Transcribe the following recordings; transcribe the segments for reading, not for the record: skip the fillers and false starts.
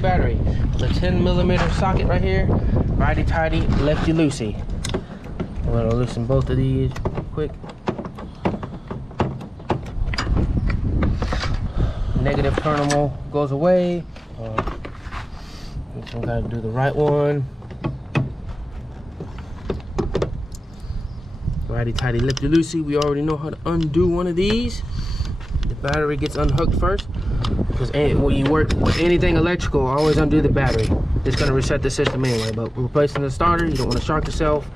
battery. The 10mm socket right here, righty tighty, lefty loosey. I'm gonna loosen both of these quick. Negative terminal goes away. So I gotta do the right one. Righty tighty, lefty loosey. We already know how to undo one of these. The battery gets unhooked first, because when you work with anything electrical, always undo the battery. It's gonna reset the system anyway. But replacing the starter, you don't want to shock yourself.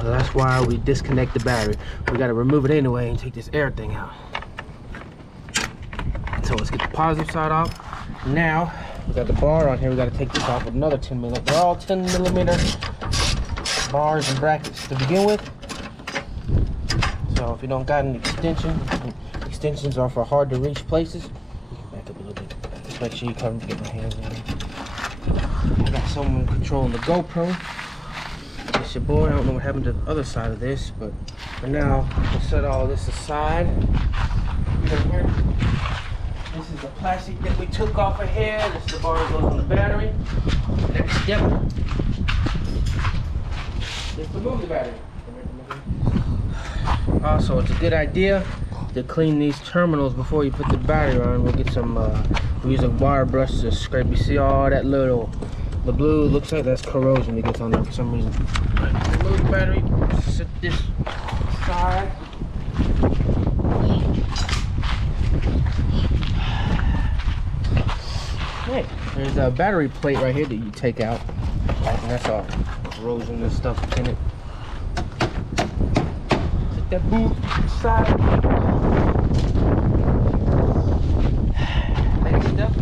So that's why we disconnect the battery. We gotta remove it anyway and take this air thing out. So let's get the positive side off. Now we got the bar on here. We got to take this off with another 10mm. They're all 10mm bars and brackets to begin with. So if you don't got an extension, extensions are for hard to reach places. Back up a little bit. Just make sure you cover. Get my hands in it. I got someone controlling the GoPro. It's your boy. I don't know what happened to the other side of this, but for now, we'll set all this aside. Here. This is the plastic that we took off of here. This is the bar that goes on the battery. Next step is to remove the battery. Also, it's a good idea to clean these terminals before you put the battery on. We'll get some, we use a wire brush to scrape. You see all that little, the blue, looks like that's corrosion that gets on there for some reason. Remove the battery, set this aside. Hey, there's a battery plate right here that you take out, and that's all corrosion and stuff in it. Take that boot aside. Next step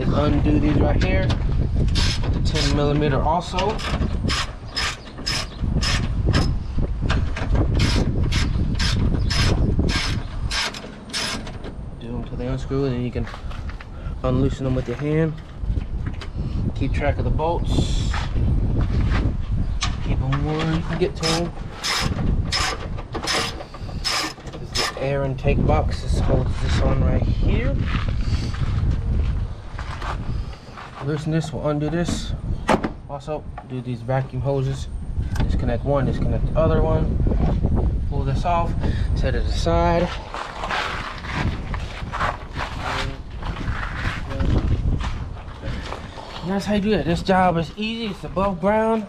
is undo these right here with the 10mm also. Do them till they unscrew, and then you can unloosen them with your hand. Keep track of the bolts. Keep them where you can get to them. This is the air intake box. This holds this on right here. Loosen this, we'll undo this. Also, do these vacuum hoses. Disconnect one, disconnect the other one. Pull this off, set it aside. And that's how you do it. This job is easy. It's above ground.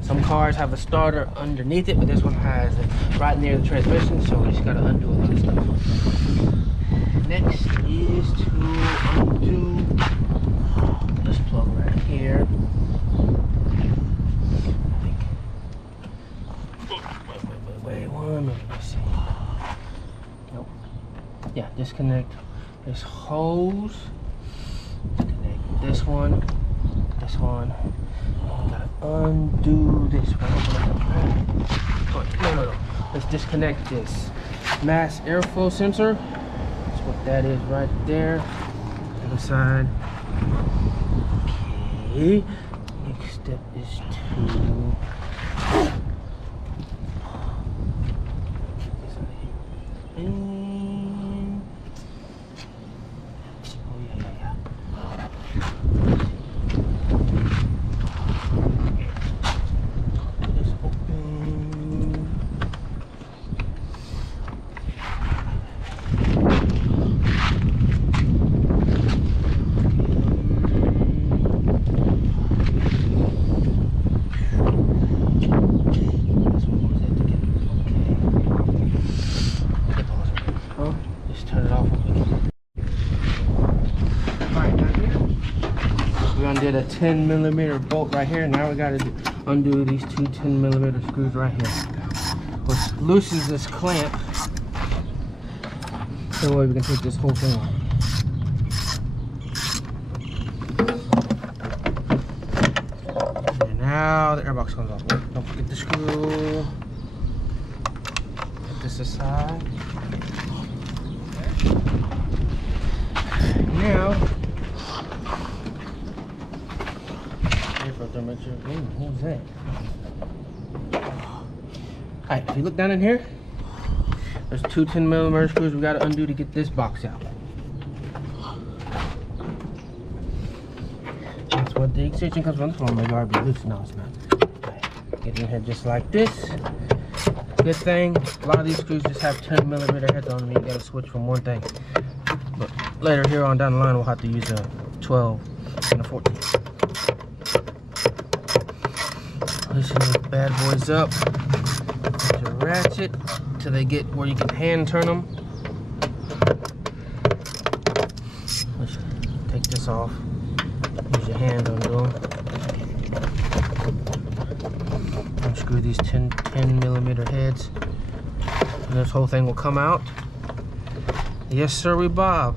Some cars have a starter underneath it, but this one has it right near the transmission, so we just gotta undo a lot of stuff. Next is to undo this plug right here. Wait, one minute. Let's see. Nope. Yeah, disconnect this hose. This one. I gotta undo this one. No. Let's disconnect this mass airflow sensor. That's what that is right there. Other side. Okay. Next step is to did a 10mm bolt right here. Now we got to undo these two 10mm screws right here, which loosens this clamp so that way we can take this whole thing off. And now the airbox comes off. Don't forget the screw. Put this aside. Now who's that? Alright, if you look down in here, there's two 10mm screws we got to undo to get this box out. But the extension comes from this one, maybe already loose. No, it's not. Right. Get in here just like this. Good thing, a lot of these screws just have 10mm heads on them. You gotta switch from one thing. But later here on down the line, we'll have to use a 12 and a 14. Loosen these bad boys up. There's a ratchet till they get where you can hand turn them. Let's take this off. Use your hand to undo them. Unscrew these 10mm heads, and this whole thing will come out. Yes, sir, Bob.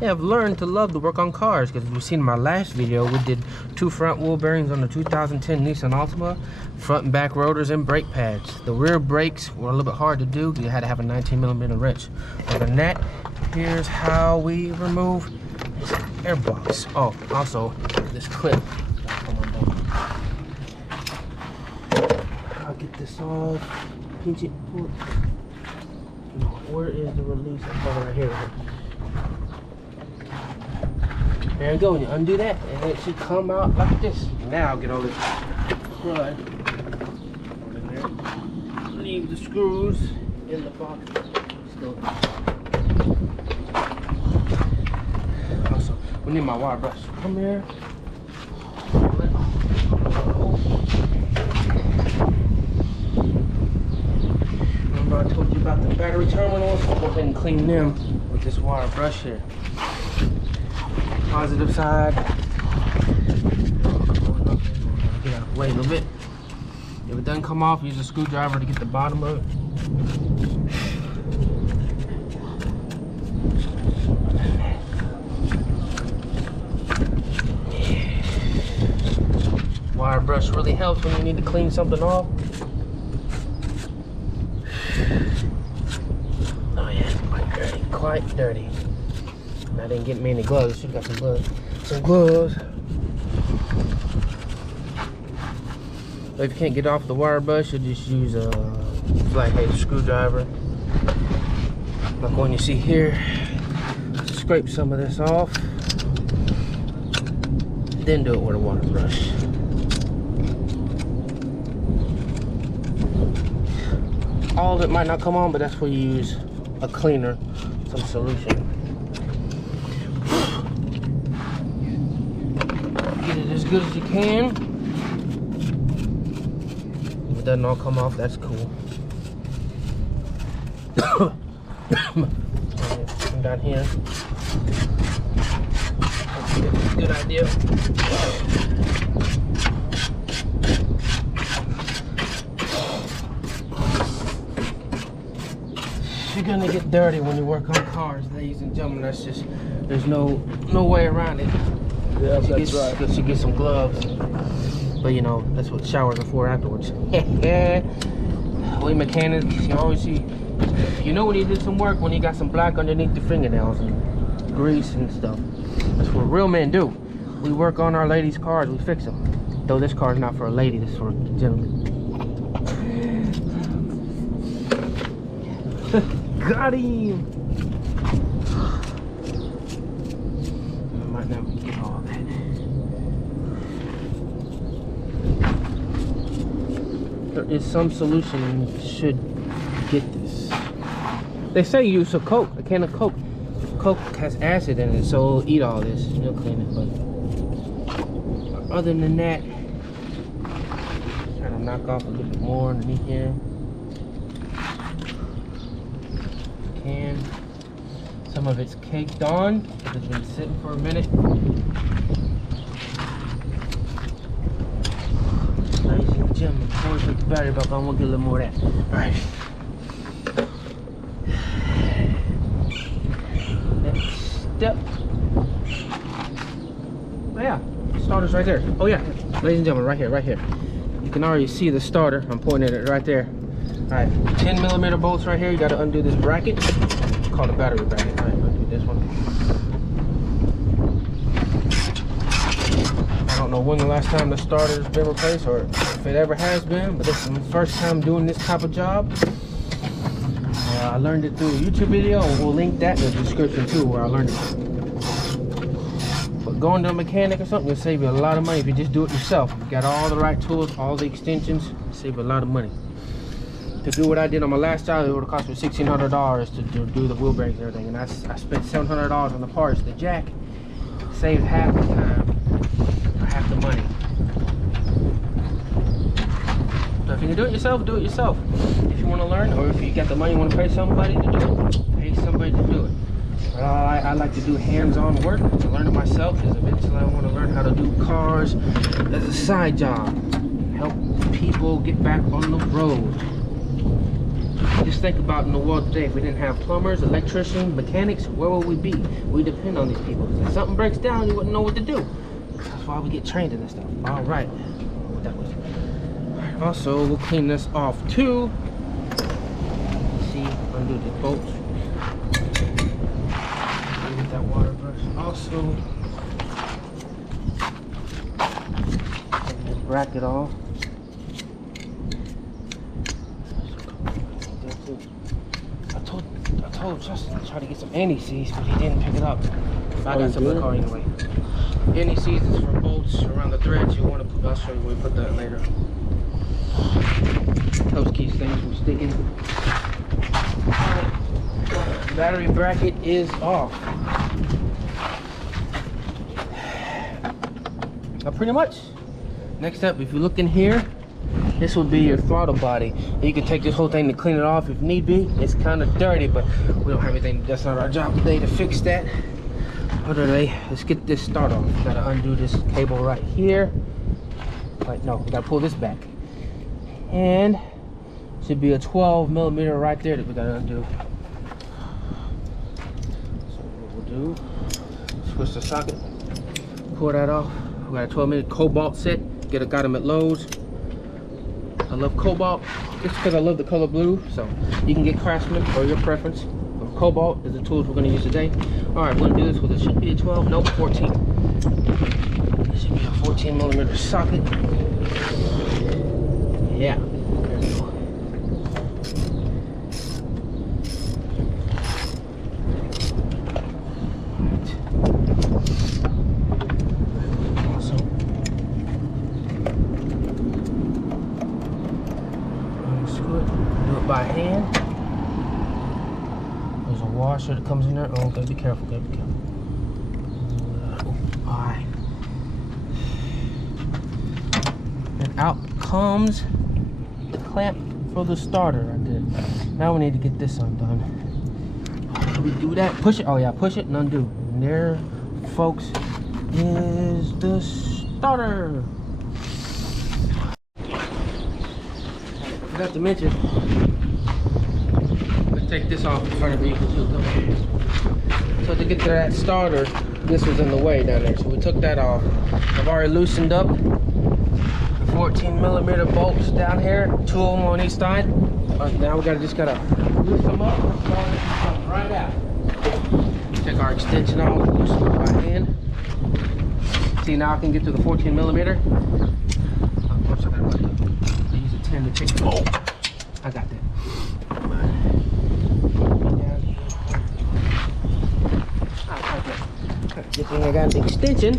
Yeah, I've learned to love to work on cars because you've seen in my last video, we did 2 front wheel bearings on the 2010 Nissan Altima, front and back rotors and brake pads. The rear brakes were a little bit hard to do because you had to have a 19mm wrench. Other than that, here's how we remove this air box. Oh, also this clip. I'll get this off. Pinch it. Where is the release? Oh, right here. There you go. When you undo that, and it should come out like this. Now get all this crud in there. Leave the screws in the box. Still. Also, we need my wire brush. Come here. Remember I told you about the battery terminals? I'll go ahead and clean them with this wire brush here. Positive side. Get out of the way a little bit. If it doesn't come off, use a screwdriver to get the bottom of it. Wire brush really helps when you need to clean something off. Oh yeah, it's quite dirty, quite dirty. I didn't get me any gloves. Should have got some gloves. Some gloves. But if you can't get off the wire brush, you just use a flathead screwdriver, like one you see here. Scrape some of this off, then do it with a water brush. All of it might not come on, but that's where you use a cleaner, some solution. Get it as good as you can. If it doesn't all come off, that's cool. Come down here. That's a good idea. You're gonna get dirty when you work on cars, ladies and gentlemen. That's just, there's no way around it. Yeah, that's right. You should get some gloves. But you know, that's what showers are for afterwards. We mechanics, you always see, you know when you did some work when you got some black underneath the fingernails and grease and stuff. That's what real men do. We work on our ladies' cars, we fix them. Though this car is not for a lady, this is for a gentleman. Got him! I might never get all that. There is some solution and you should get this. They say use a Coke, a can of Coke. Coke has acid in it, so it'll eat all this. You'll clean it, but other than that, trying to knock off a little bit more underneath here. Some of it's caked on because it's been sitting for a minute. Ladies and gentlemen, before we put the battery back on, we'll get a little more of that. Alright. Next step. Oh yeah, starter's right there. Oh yeah, ladies and gentlemen, right here. You can already see the starter. I'm pointing at it right there. Alright, 10mm bolts right here. You gotta undo this bracket. It's called a battery bracket. Alright, undo this one. I don't know when the last time the starter's been replaced or if it ever has been, but this is my first time doing this type of job. I learned it through a YouTube video, and we'll link that in the description too, where I learned it. But going to a mechanic or something will save you a lot of money if you just do it yourself. You got all the right tools, all the extensions, save you a lot of money. To do what I did on my last job, it would have cost me $1,600 to do the wheel bearings and everything, and I spent $700 on the parts. The jack saved half the time, or half the money. So if you can do it yourself, do it yourself. If you want to learn, or if you got the money, you want to pay somebody to do it, pay somebody to do it. But I like to do hands-on work to learn it myself, because eventually I want to learn how to do cars as a side job, help people get back on the road. Just think about in the world today, if we didn't have plumbers, electricians, mechanics, where would we be? We depend on these people. If something breaks down, you wouldn't know what to do. That's why we get trained in this stuff. All right. That was it. Also, we'll clean this off too. See, undo the bolts. With that water brush. Also, take this bracket off. I told Justin to try to get some anti-seize, but he didn't pick it up. I got some in the car anyway. Anti-seize is for bolts around the threads. You want to put, I'll show you where we put that later. Those keeps things from sticking. Battery bracket is off. Now pretty much, next up, if you look in here, this would be your throttle body. You can take this whole thing to clean it off if need be. It's kind of dirty, but we don't have anything. That's not our job today to fix that. But anyway, let's get this started off. Gotta undo this cable right here. Wait, no, we gotta pull this back. And should be a 12mm right there that we gotta undo. So what we'll do, switch the socket, pull that off. We got a 12mm cobalt set. Got them at Lowe's. I love cobalt just because I love the color blue, so you can get Craftsman or your preference. Cobalt is the tools we're going to use today. All right, we're going to do this with it. Should be a 12, nope, 14. This should be a 14mm socket. Yeah, there we go. By hand. There's a washer that comes in there. Oh, okay, be careful, okay, be careful. Alright. And out comes the clamp for the starter right there. Now we need to get this undone. How do we do that? Push it. Oh yeah, push it and undo. And there, folks, is the starter. I forgot to mention, let's take this off in front of the vehicle too. So to get to that starter, this was in the way down there, so we took that off. I've already loosened up the 14mm bolts down here, 2 of them on each side. Now we just gotta loosen them up, come right out. Take our extension off, loosen it by hand. See, now I can get to the 14mm. Oops, I gotta use a 10 to take the bolt. I got that. Good thing I got the extension.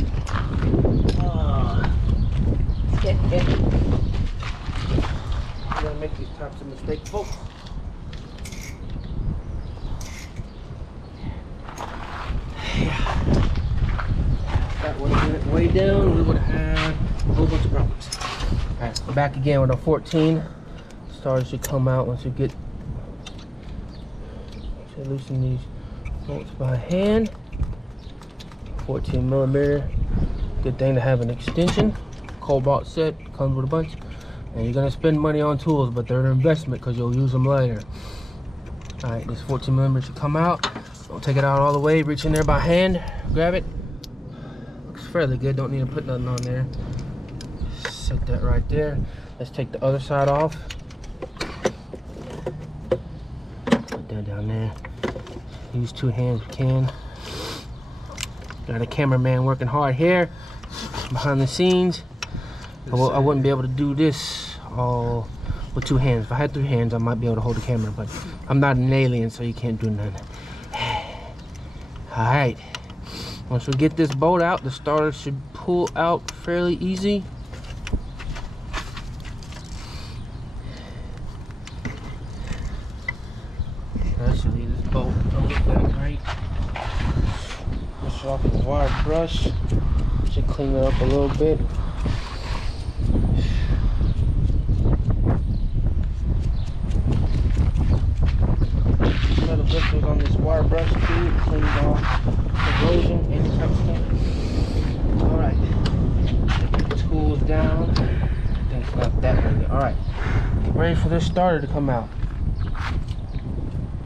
I'm gonna make these types of mistakes, folks. Yeah. That would have been way down. We would have had a whole bunch of problems. All right, back again with a 14. Starter should come out once you get. Should loosen these bolts by hand. 14mm. Good thing to have an extension. Cobalt set comes with a bunch. And you're gonna spend money on tools, but they're an investment because you'll use them later. All right, this 14mm should come out. Don't take it out all the way. Reach in there by hand. Grab it. Looks fairly good. Don't need to put nothing on there. Set that right there. Let's take the other side off. Put that down there. Use 2 hands if you can. Got a cameraman working hard here behind the scenes. I wouldn't be able to do this all with 2 hands. If I had 3 hands, I might be able to hold the camera, but I'm not an alien, so you can't do nothing. All right, Once we get this bolt out, the starter should pull out fairly easy. Actually, this bolt don't look that great. Push off the wire brush. Should clean it up a little bit. Little bristles on this wire brush too. It cleans off corrosion, any type of stuff. Alright. Get the tools down. I think it's not that heavy. Alright. Get ready for this starter to come out.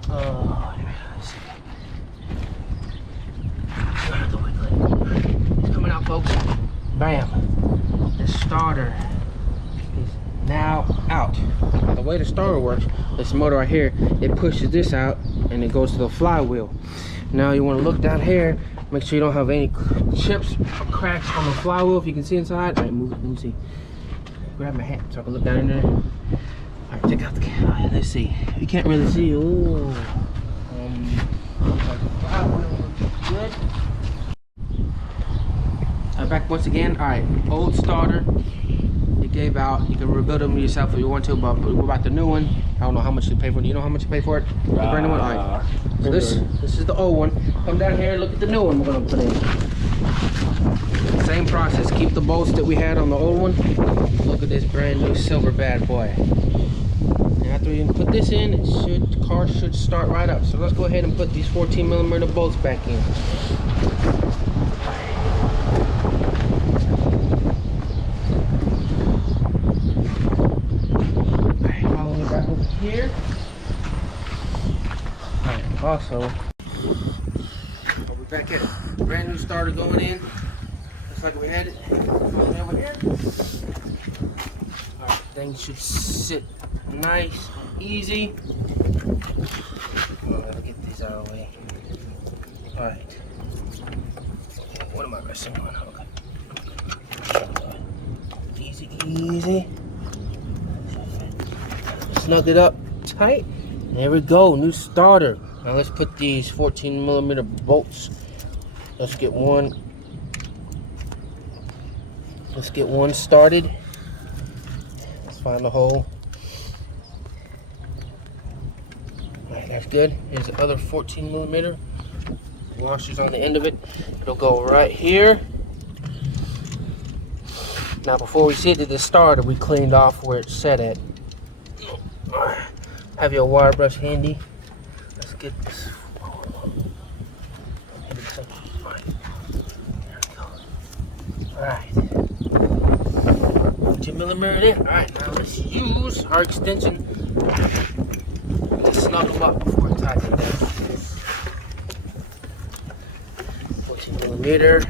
Let's see. It's coming out, folks. Bam. The starter is now out. Now, the way the starter works, this motor right here, it pushes this out and it goes to the flywheel. Now you want to look down here, make sure you don't have any chips or cracks on the flywheel. If you can see inside, all right, move it. Let me see. Grab my hat so I can look down in there. All right, check out the camera. Let's see. You can't really see. Ooh. Looks like the flywheel looks good. Back once again. All right, old starter. It gave out. You can rebuild them yourself if you want to, but we're about the new one. I don't know how much you pay for it. You know how much you pay for it? The brand new one. All right. So this is the old one. Come down here. Look at the new one we're gonna put in. Same process. Keep the bolts that we had on the old one. Look at this brand new silver bad boy. And after you put this in, the car should start right up. So let's go ahead and put these 14mm bolts back in. Here. Alright, also, I'll be back at it. Brand new starter going in. Looks like we had it. Over here. Alright, things should sit nice and easy. Oh, I'll get these out of the way. Alright. What am I missing on? Okay. Easy, easy. Snug it up tight. There we go, new starter. Now let's put these 14mm bolts. Let's get one started. Let's find the hole. Alright, that's good. Here's the other 14mm. Washers on the end of it. It'll go right here. Now before we seated the starter, we cleaned off where it's set at. Have your wire brush handy. Let's get this. Alright. 2mm in. Alright, now let's use our extension to snug them up before it ties it down. 14mm.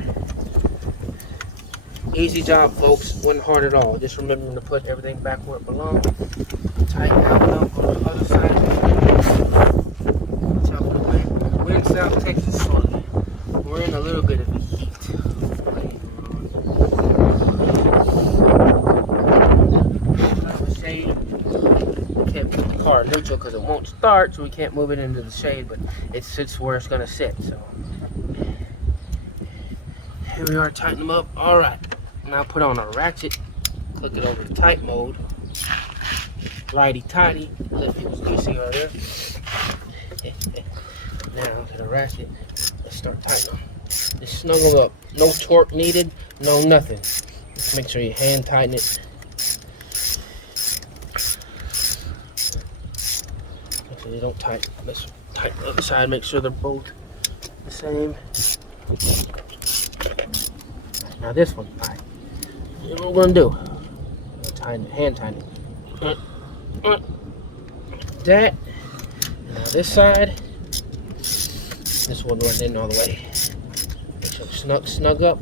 Easy job, folks. Wasn't hard at all. Just remember to put everything back where it belongs. Tighten out on the other side. We're in South Texas, so we're in a little bit of heat. Shade. We can't put the car neutral because it won't start, so we can't move it into the shade, but it sits where it's going to sit. So here we are, tighten them up. All right. Now put on our ratchet. Click it over to tight mode. Righty tighty, let people see right there. Now to the ratchet, let's start tightening. Just snuggle up. No torque needed, no nothing. Just make sure you hand tighten it. Make sure you don't tighten. Let's tighten the other side, make sure they're both the same. Now this one, alright. Here's what we're gonna do. Tighten it, hand tighten it. That. Now this side. This one running in all the way. Make sure snug up.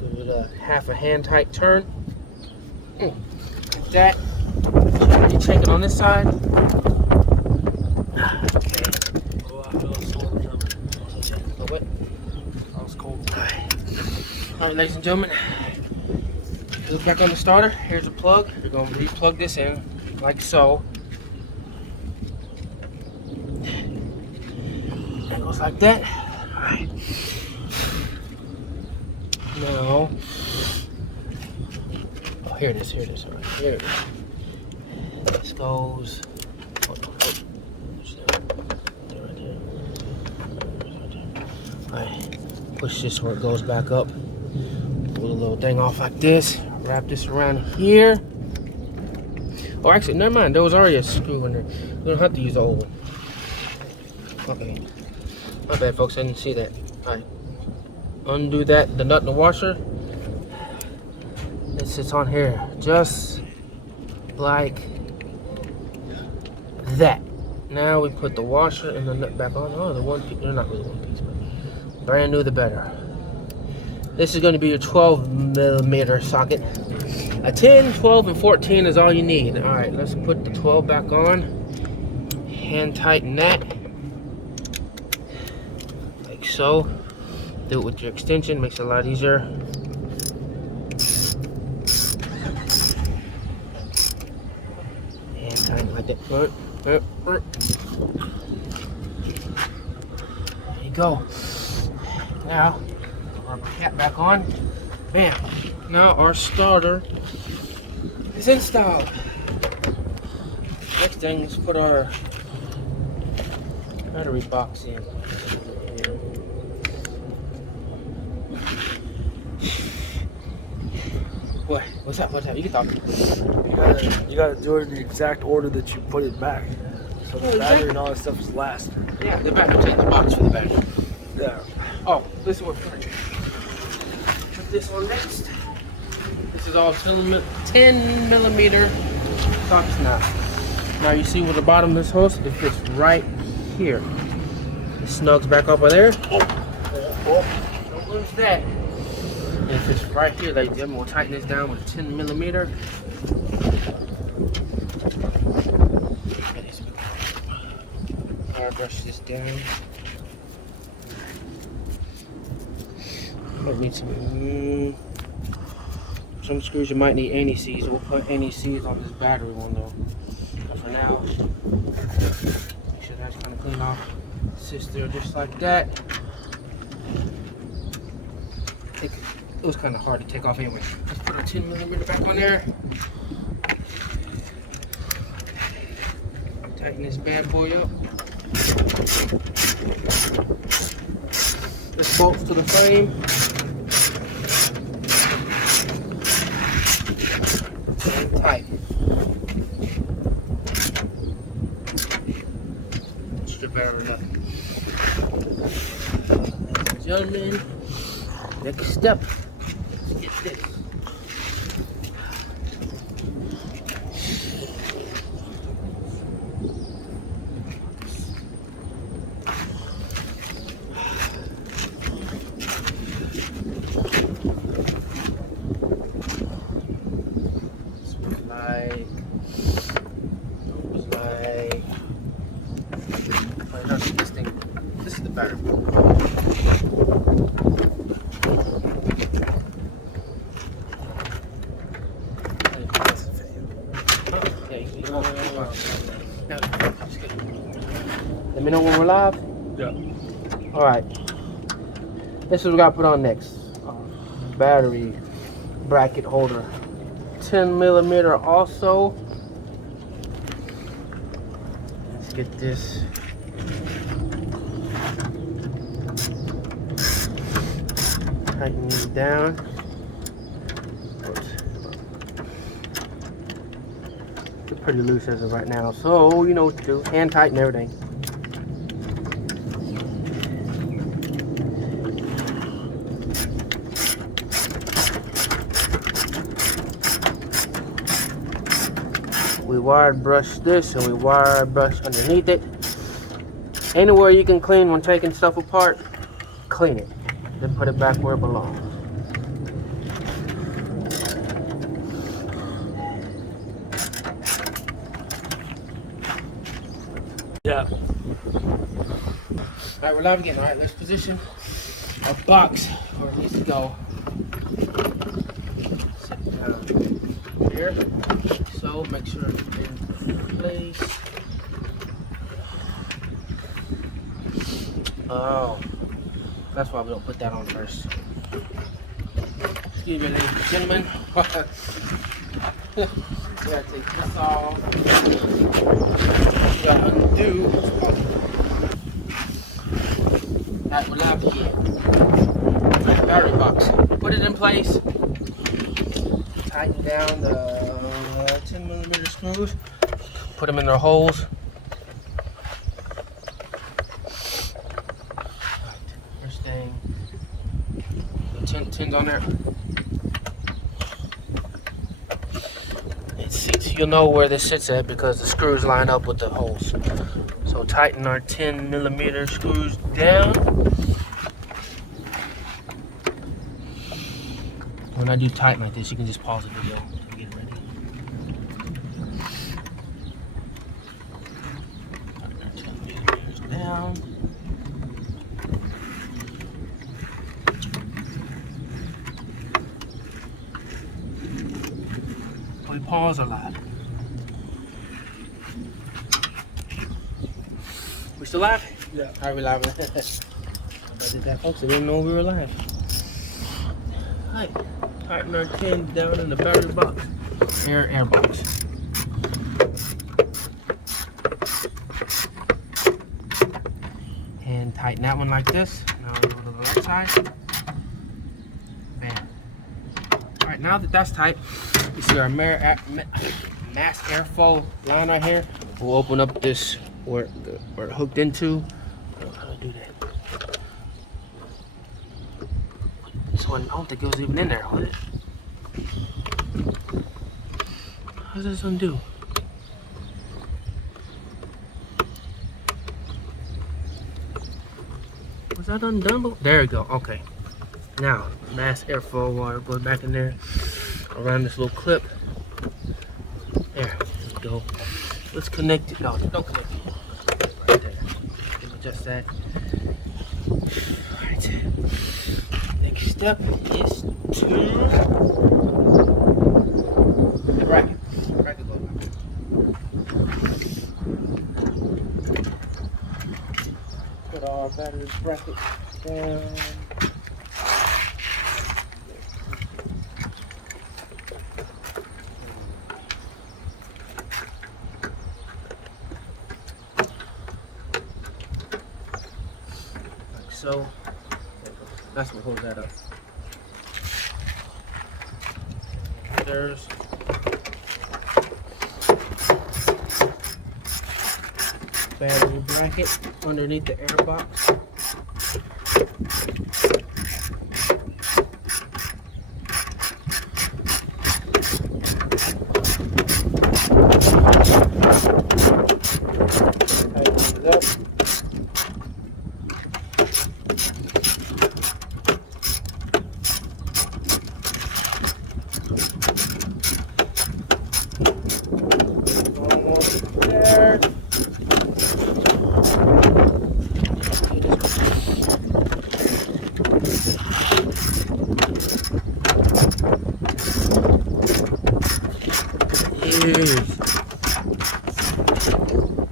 Give it a half a hand tight turn. Like that. You check it on this side. Okay. Oh, I feel so wet. That was cold. Alright, ladies and gentlemen. Look back on the starter. Here's a plug. You're going to re-plug this in like so. It goes like that. Alright. Now, oh, here it is. All right, here it is. This goes. Alright, push this where it goes back up. Pull the little thing off like this. Wrap this around here. Oh, actually, never mind. Those are a screw in there. We don't have to use the old one. Okay. My bad, folks. I didn't see that. Alright. Undo that, the nut and the washer. It sits on here just like that. Now we put the washer and the nut back on. Oh, the one piece. They're not really one piece, but brand new, the better. This is going to be your 12mm socket. A 10, 12, and 14 is all you need. All right, let's put the 12 back on. Hand tighten that, like so. Do it with your extension, makes it a lot easier. Hand tighten like that. There you go. Now, rubber cap back on. Bam. Now our starter is installed. Next thing is put our battery box in. What? What's up? You can talk. You gotta do it in the exact order that you put it back. So the battery and all that stuff is last. Yeah, the battery. Take the box for the battery. Yeah. Oh, this is what. Put this on next. This is all 10mm sockets now. Now you see where the bottom of this hose, it fits right here. It snugs back up over there. Don't lose that. And it fits right here, ladies and gentlemen. We'll tighten this down with a 10mm. Brush this down. Might need some screws. You might need anti-seize. We'll put anti-seize on this battery one though. But for now, make sure that's kind of clean off. Sits there just like that. It was kind of hard to take off anyway. Let's put our 10mm back on there. Tighten this bad boy up. This bolts to the frame. And tight. Extra better enough. Ladies and gentlemen, next step. Let's get this. This is the battery. Let me know when we're live. Yeah. All right. This is what we got to put on next. Battery bracket holder. 10mm also. Let's get this. Tighten these down. They're pretty loose as of right now, so you know what to do. Hand tighten everything. We wire brush this and we wire brush underneath it. Anywhere you can clean when taking stuff apart, clean it. Then put it back where it belongs. Yeah. Alright, we're live again. Alright, let's position our box where it needs to go. Sit down here. So make sure it's in place. Oh. That's why we don't put that on first. Excuse me, ladies and gentlemen. We gotta take this off. We gotta undo. Alright, we're live again. Battery box. Put it in place. Tighten down the 10mm screws. Put them in their holes. First thing, the 10 on there. It sits, you'll know where this sits at because the screws line up with the holes. So tighten our 10mm screws down. When I do tighten like this, you can just pause the video and get ready. Tighten our 10mm down. We pause or live? We still live? Yeah. Alright, we live. I did that, folks. I didn't know we were live. Alright. Tighten our 10 down in the battery box. Air box. And tighten that one like this. Now we'll go to the right side. Bam. Alright, now that that's tight, you see our mass airflow line right here. We'll open up this where it hooked into. I don't know how to do that. This one, I don't think it was even in there, was it? How does this undo? Was that undone? There we go, okay. Now, mass airflow water goes back in there around this little clip. There we go. Let's connect it. No, don't connect it. Right there. Give it just that. Alright. Next step is to the bracket. Bracket load. Put our battery bracket down. So that's what holds that up. There's battery bracket underneath the air box. Tighten it up.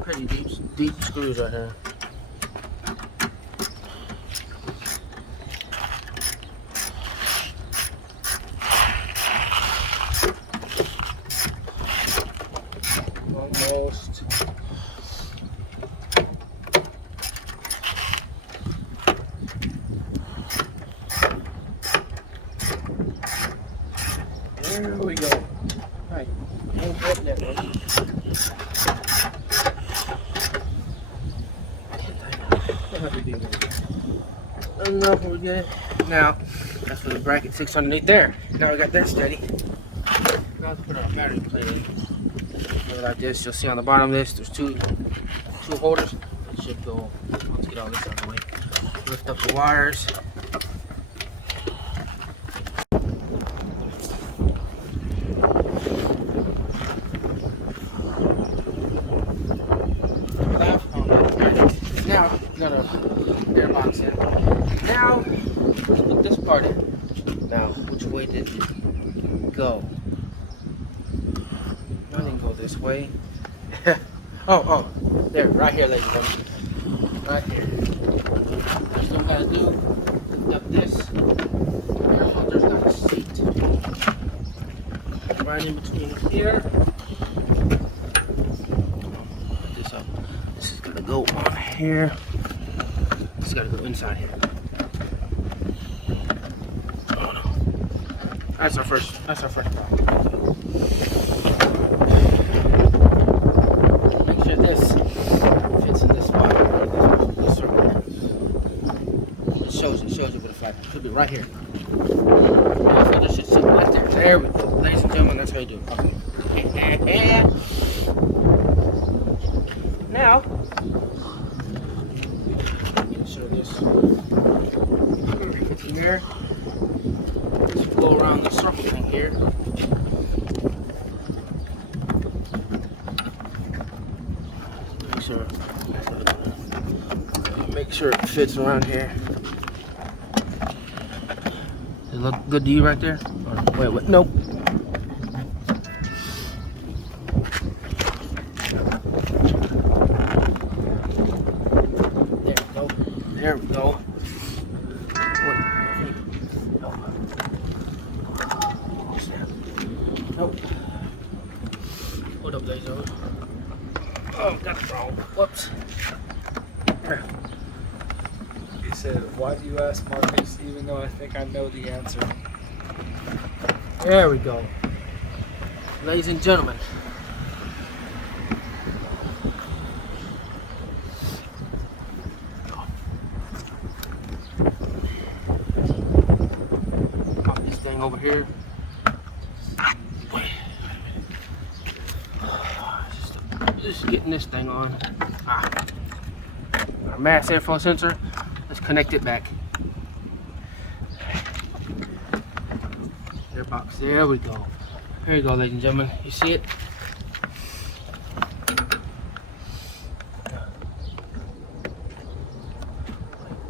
Pretty deep screws right here. Almost. There we go. Alright, ain't getting that one. Enough, we're good. Now, that's where the bracket sits underneath there. Now we got that steady. Now let's put our battery plate in. Like this, you'll see on the bottom of this, there's two holders. It should go. Let's get all this out of the way. Lift up the wires. Now, got a air box in. Now, let's put this part in. Now, which way did it go? I didn't go this way. oh, there, right here, ladies and gentlemen. Right here. First thing we gotta do, lift up this. Air filter's got a seat right in between here. Put this up. This is gonna go on here. This is gotta go inside here. Oh no. That's our first problem. Make sure this fits in this spot. This circle. It shows you with a flag. It could be right here. Air filter should sit right there. There we go. Ladies and gentlemen, that's how you do it. Okay. Now, let me show this. Fits in there. Just go around the circle thing here. Make sure it fits around here. Does it look good to you right there? Or, wait, nope. There we go. Nope. Hold up, ladies and gentlemen. Oh, that's wrong. Whoops. Here. He said, "Why do you ask Marcus even though I think I know the answer?" There we go. Ladies and gentlemen. Pop this thing over here. Just getting this thing on. Our mass airflow sensor. Let's connect it back. Airbox. There we go. There you go, ladies and gentlemen. You see it?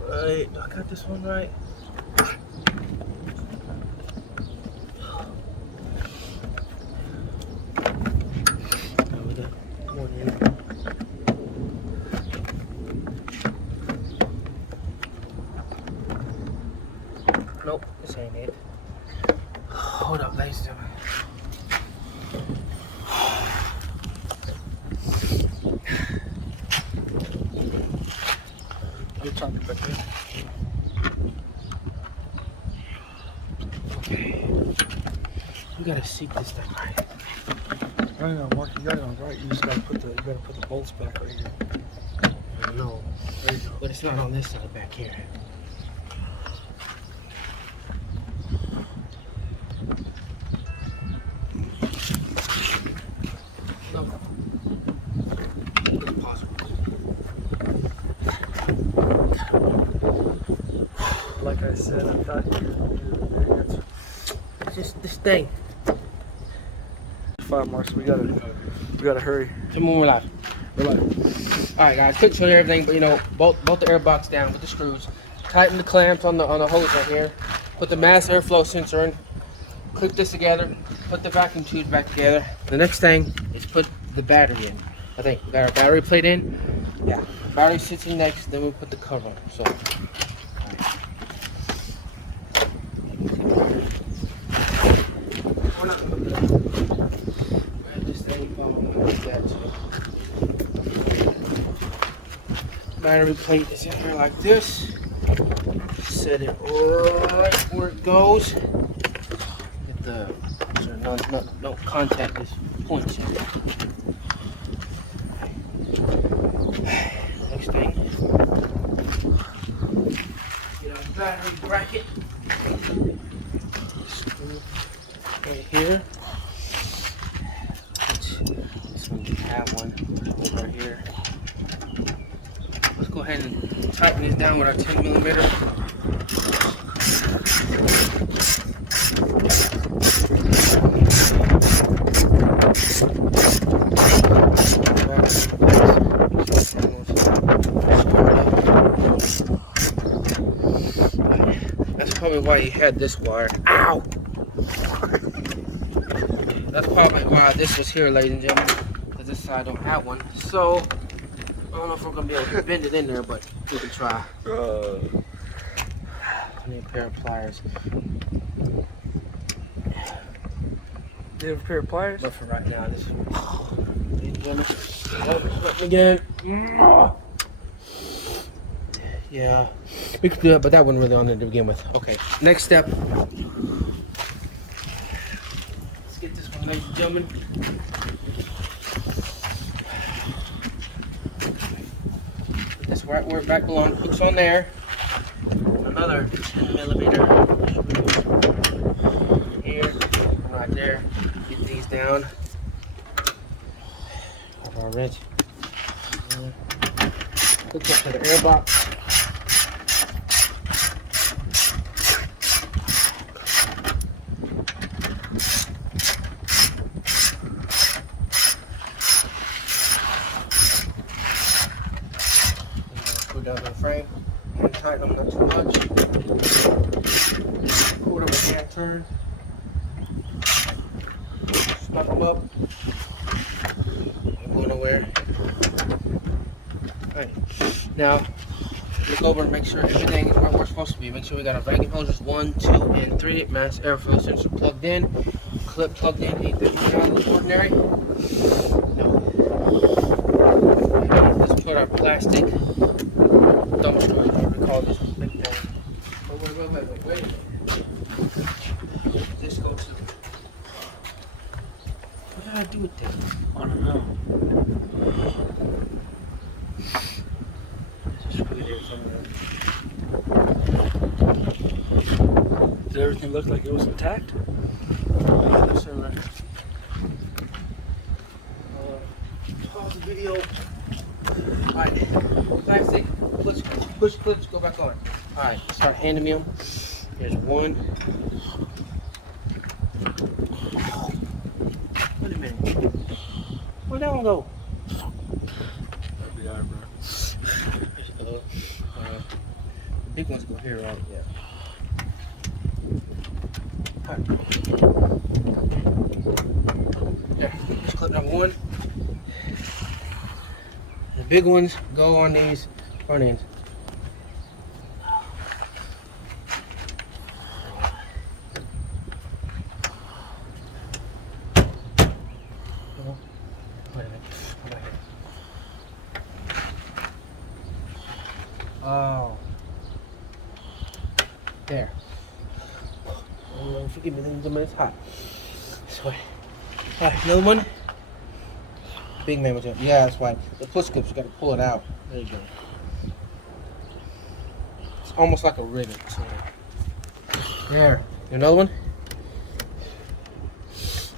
Right. I got this one right. Nope, this ain't it. Hold up, ladies and gentlemen. You're trying to put this. Okay. We gotta seat this thing right. No, Mark, you got it on right. You just gotta put the bolts back right here. I know. There you go. But it's not on this side back here. No. It's possible. Like I said, I thought you knew the answer. It's just this thing. 5 Mark, so we gotta hurry. 10 more live. We're live. Alright guys, quick show you everything, but you know, bolt the air box down with the screws. Tighten the clamps on the hose right here. Put the mass airflow sensor in. Clip this together. Put the vacuum tubes back together. The next thing is put the battery in. I think we got our battery plate in. Yeah, battery sits in next, then we put the cover on. So, we're not gonna grab this thing like that too. Battery plate is in here like this. Set it right where it goes. Get the so don't contact this point here. Next thing, get our battery bracket. Screw right here. This one we have one over here. Let's go ahead and tighten this down with our 10mm. That's probably why you had this wire. Ow! That's probably why this was here, ladies and gentlemen, because this side don't have one. So, don't know if we're gonna be able to bend it in there, but we can try. I need a pair of pliers. Do you have a pair of pliers? But for right now, this is again. Yeah, we could do that, but that wasn't really on there to begin with. Okay, next step. Let's get this one, ladies and gentlemen. Put this right where it back belongs. Hooks on there. Another 10mm here, right there. Get these down. Have our wrench. Hook up to the air box. Screw down the frame. And tighten them not too much. Quarter of a hand turn. Snug them up. Don't go nowhere. Alright. Now, look over and make sure everything is where we're supposed to be. Make sure we got our vacuum hoses 1, 2, and 3. Mass airflow sensor plugged in. Clip plugged in. Anything out of the ordinary? No. Let's put our plastic dump screws, whatever we call this big thing. Oh, wait a minute. This goes to. What did I do with this? I don't know. Did everything look like it was intact? Pause the video. Alright, plastic, push clips, go back on. Alright, start handing me them. Here's one. Wait a minute. Where'd that one go? That'd be alright, bro. The big ones go here, right? Yeah. Alright. There, just clip number one. The big ones go on these front ends. Oh. There. Oh, forgive me, ladies and gentlemen, it's hot. This way. Alright, another one. Big man was up. Yeah, that's why. The push clips, you gotta pull it out. There you go. It's almost like a rivet. So. There. Another one.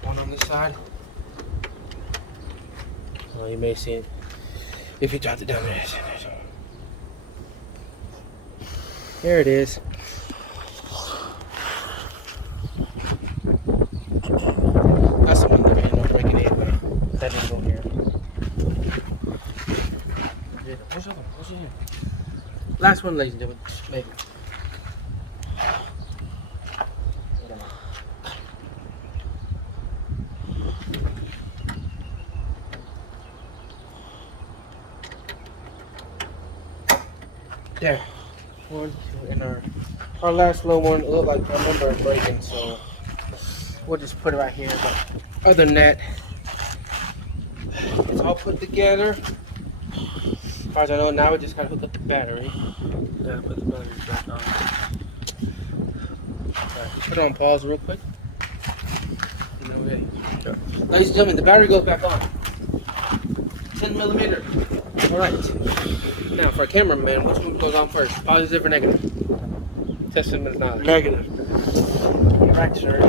One on this side. Well, you may see it if you dropped it down there. There it is. That's the one that made no breaking it, but that didn't go here. What's up? What's in here? Last one, ladies and gentlemen. Maybe. There. One, two, and our last little one, it looked like I remember it breaking, so we'll just put it right here. But other than that, it's all put together. As far as I know, now we just gotta hook up the battery. Yeah, put the battery back on. Right, put it on pause real quick. And then we're ready. Sure. Ladies and gentlemen, the battery goes back on. 10mm. All right. Now, for a cameraman, which one goes on first? Positive or negative? Test him as knowledge. Negative. All right, sir.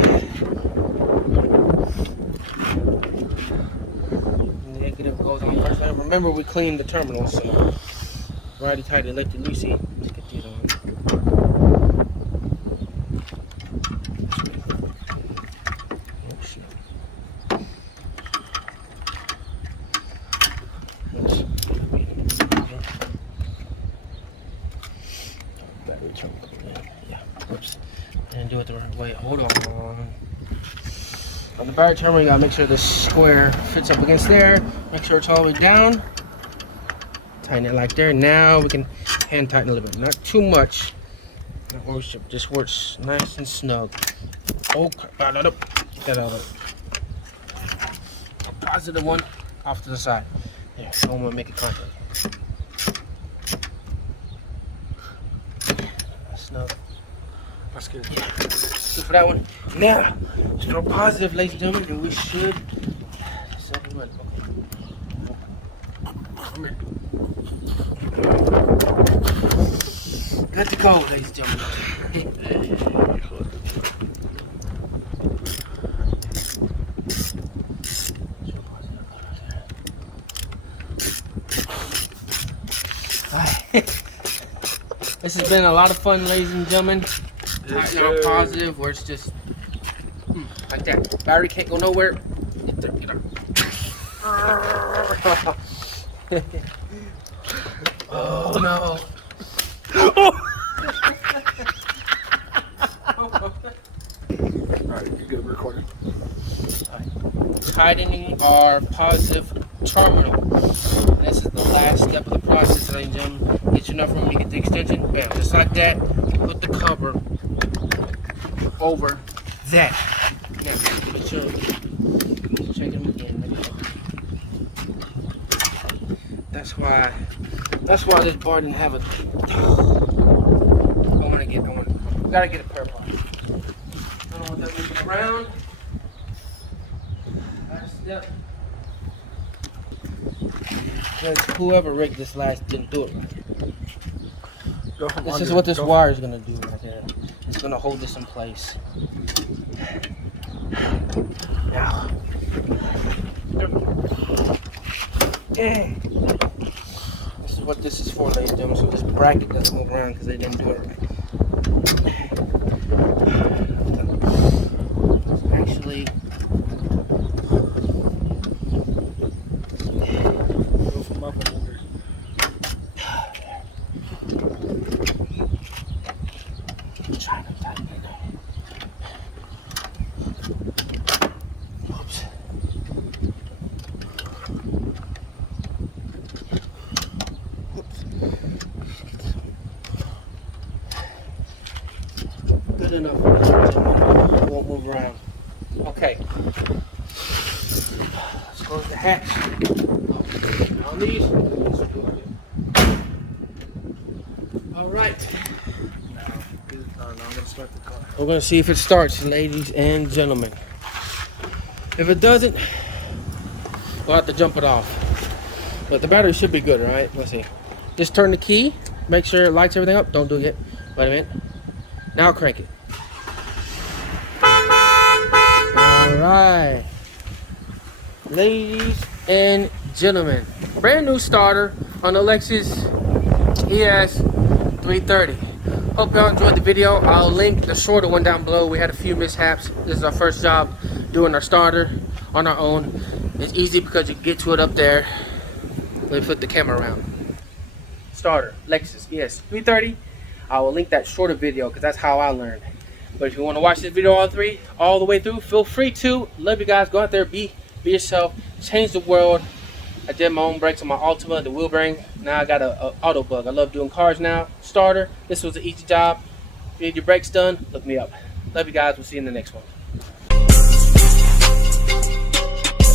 Negative goes on first. Now, remember, we cleaned the terminals, so we already tied the electric Lucy. Let's get these on. Didn't do it the right way. Hold on. On the battery terminal, you gotta make sure the square fits up against there. Make sure it's all the way down. Tighten it like there. Now we can hand tighten a little bit, not too much. Or just works nice and snug. Oh, get that out of it. Positive one off to the side. Yeah, I don't want to make it contact. Snug. That's good. Yeah. Good for that one. Now, let's go positive, ladies and gentlemen, and we should. Second one. Okay. Let it go, ladies and gentlemen. This has been a lot of fun, ladies and gentlemen. Tighten on positive, where it's just like that. Battery can't go nowhere. Get there, get up. Oh no. Alright, you're good, recording. Tightening our positive terminal. This is the last step of the process, ladies and gentlemen. Get you enough room to get the extension. Bam, just like that. Put the cover over that. Now, put your, check them again. That's why this bar didn't have a. We gotta get a pair of parts. I don't want that moving around. Last step. Because whoever rigged this last didn't do it right. This is what this wire is gonna do right there. It's gonna hold this in place. Now. Yeah. This is what this is for, ladies and gentlemen. So this bracket doesn't move around because they didn't do it right. Actually. Go from up and under. Trying to tighten it. Oops. Good enough. Won't move around. Okay. Let's close the hatch. On these. All right. I'm gonna start the car. We're gonna see if it starts, ladies and gentlemen. If it doesn't, we'll have to jump it off. But the battery should be good, right? Let's see. Just turn the key. Make sure it lights everything up. Don't do it yet. Wait a minute. Now crank it. All right, ladies and gentlemen, brand new starter on the Lexus ES330. Hope y'all enjoyed the video. I'll link the shorter one down below. We had a few mishaps. This is our first job doing our starter on our own. It's easy because you can get to it up there. Let me flip the camera around. Starter, Lexus ES330. I will link that shorter video because that's how I learned. But if you want to watch this video all the way through, feel free to. Love you guys. Go out there, be yourself, change the world. I did my own brakes on my Altima, the wheel bearing. Now I got a auto bug. I love doing cars now. Starter. This was an easy job. If you need your brakes done, look me up. Love you guys. We'll see you in the next one.